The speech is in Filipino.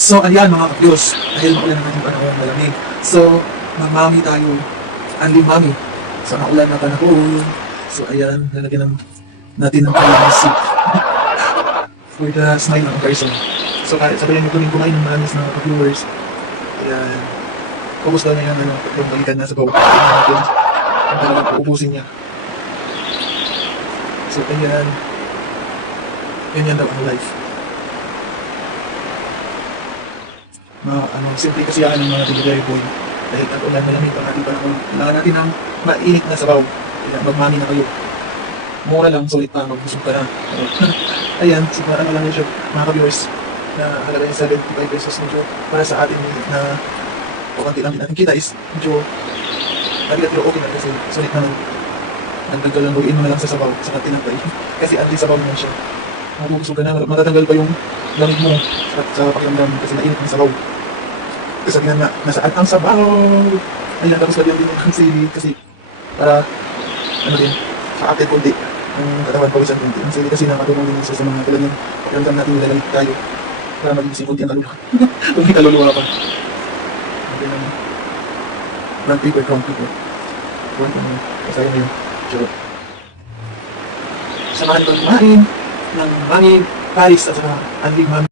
So, ayan mga kapyos, dahil maulan naman yung panahon malamig. So, mamami tayo, anli mami, sa maulan na panahon. So, ayan, lalagyan natin ng kalamansi for the smile ng person. So, sabayan mo kunin kumain ng mamis ng mga viewers. Ayan, focus daw niya yung yung balikan na sa bawah. Natin, kung talagang uubusin niya. So, ayan, ganyan daw ang life. Simple kasi yan ng mga delivery boy. Dahil tag-ulan, malamig ang ating panahon. Kailangan natin ng mainit na sabaw. Kaya magmami na kayo. Mura lang, sulit pa, magbusog ka na. Ayan, so ano lang yun siya, mga ka-viewers, na halaga yung 75 pesos medyo para sa atin na kukanti lang din natin kita is medyo nabigat pero okay na kasi sulit naman. Nagdagdag lang, luin mo na lang sa sabaw, sa tinapay. Kasi anti sabaw naman siya. Mabubusog ka na, matatanggal pa yung lamig mo sa pakiramdam kasi nainit ng sabaw. Kasabihan na, nasaan ang sabaw? Ayan, tapos lagyan din yung sili kasi para, ano din, sa atin kundi ang katawan pawisan kundi. Ang sili kasi nakatulong din sa mga talagang pakiramdam natin nilalamig tayo para maging kunti ang kaluluwa. Kung may kaluluwa pa. Okay naman. Brown paper, brown paper. Brown paper. Kasaya mo yun. Charot. Samahan ko kumain ng mami, Paris at saka anlig mami.